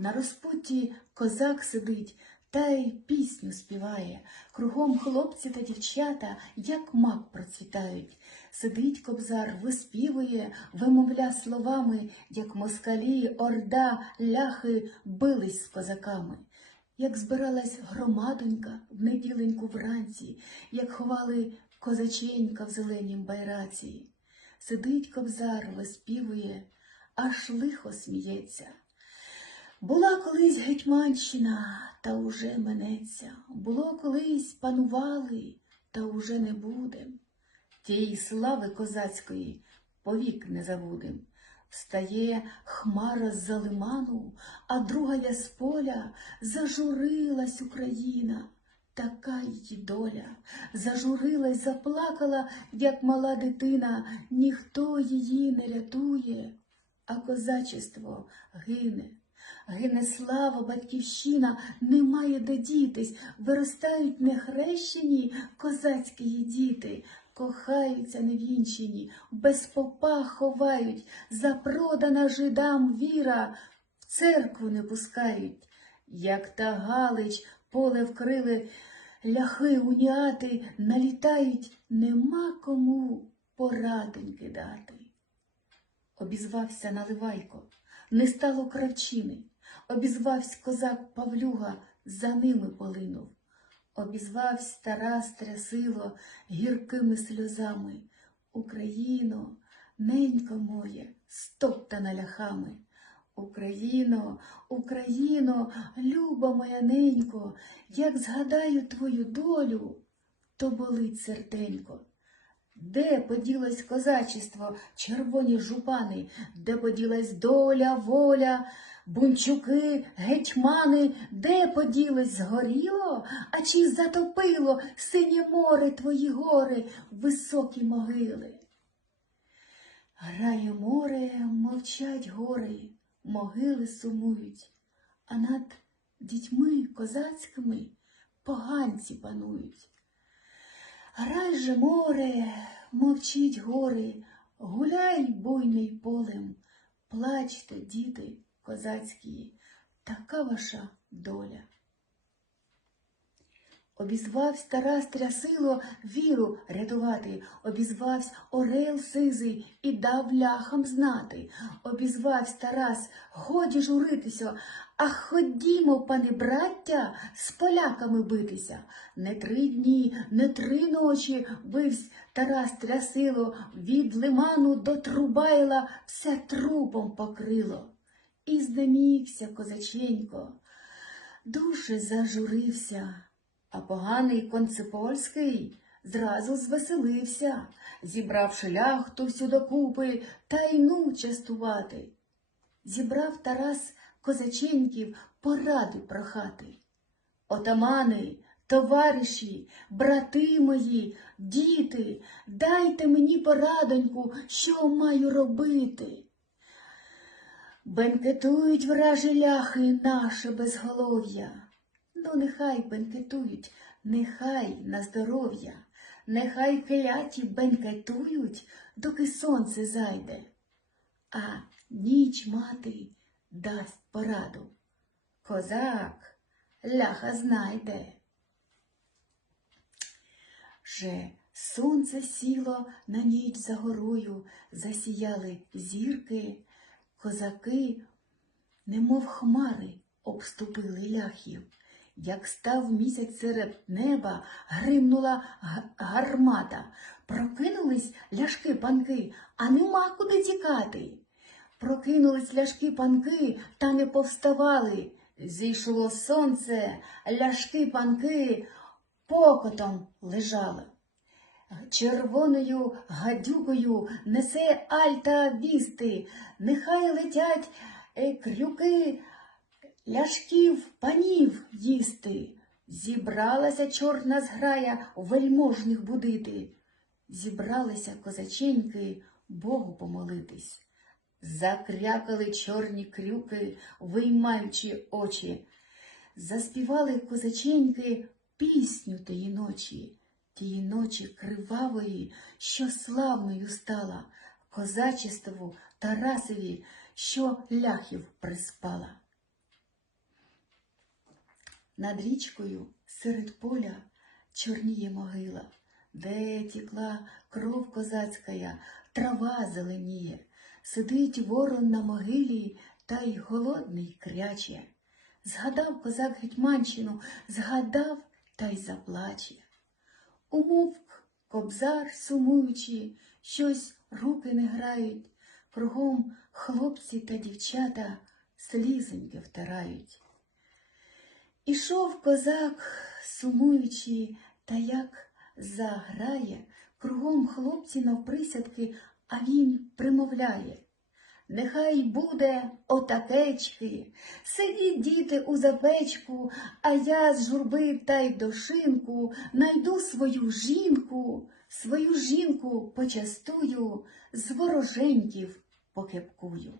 На розпутті козак сидить та й пісню співає. Кругом хлопці та дівчата, як мак процвітають. Сидить кобзар, виспівує, вимовля словами, як москалі, орда, ляхи бились з козаками. Як збиралась громадонька в неділеньку вранці, як ховали козаченька в зеленім байраці. Сидить кобзар, виспівує, аж лихо сміється. Була колись Гетьманщина, та уже минеться. Було колись панували, та уже не будем. Тієї слави козацької повік не забудем. Встає хмара з-за лиману, а друга я з поля зажурилась Україна. Така її доля, зажурилась, заплакала, як мала дитина, ніхто її не рятує, а козачество гине. Гине слава, батьківщина, немає де дітись, виростають нехрещені козацькі діти, кохаються невінчені, без попа ховають, запродана жидам віра, в церкву не пускають. Як та Галич поле вкрили, ляхи уніати налітають, нема кому порадоньки дати. Обізвався Наливайко, не стало кравчини, обізвавсь козак Павлюга, за ними полинув. Обізвавсь Тарас Трясило гіркими сльозами. Україно, ненько моє, стоптана ляхами. Україно, Україно, люба моя ненько, як згадаю твою долю, то болить серденько. Де поділось козачество, червоні жупани, де поділась доля, воля, бунчуки, гетьмани, де поділось згоріло, а чи затопило синє море твої гори, високі могили? Грає море, мовчать гори, могили сумують, а над дітьми козацькими поганці панують. Грай же море, мовчіть гори, гуляй буйний полем, плачте, діти козацькі, така ваша доля. Обізвавсь Тарас Трясило віру рятувати, обізвавсь Орел сизий і дав ляхам знати. Обізвавсь Тарас, годі журитися, а ходімо, пане браття, з поляками битися. Не три дні, не три ночі бивсь Тарас Трясило, від лиману до Трубайла все трупом покрило. І здомігся козаченько, дуже зажурився. А поганий Концепольський зразу звеселився, зібравши ляхту всю докупи та й ну частувати. Зібрав Тарас козаченьків поради прохати. Отамани, товариші, брати мої, діти, дайте мені порадоньку, що маю робити. Бенкетують вражі ляхи наше безголов'я. Ну, нехай бенкетують, нехай на здоров'я, нехай кляті бенкетують, доки сонце зайде, а ніч мати дасть пораду. Козак ляха знайде. Же сонце сіло на ніч за горою, засіяли зірки, козаки, немов хмари, обступили ляхів. Як став місяць серед неба, гримнула гармата. Прокинулись ляшки панки, а нема куди тікати. Прокинулись ляшки панки, та не повставали. Зійшло сонце, ляшки панки покотом лежали. Червоною гадюкою несе альта вісти, нехай летять е, крюки ляшків панів їсти. Зібралася чорна зграя вельможних будити. Зібралися козаченьки Богу помолитись. Закрякали чорні крюки, виймаючи очі. Заспівали козаченьки пісню тієї ночі, тієї ночі кривавої, що славною стала, козачеству Тарасові, що ляхів приспала. Над річкою серед поля чорніє могила, де тікла кров козацька, трава зеленіє, сидить ворон на могилі та й голодний кряче. Згадав козак Гетьманщину, згадав та й заплаче. Умовк кобзар, сумуючи, щось руки не грають, кругом хлопці та дівчата слізоньки втирають. Ішов козак, сумуючи, та як заграє, кругом хлопці навприсядки, а він примовляє. Нехай буде отакечки, сидіть діти у запечку, а я з журби та й до шинку найду свою жінку, свою жінку почастую, з вороженьків покепкую.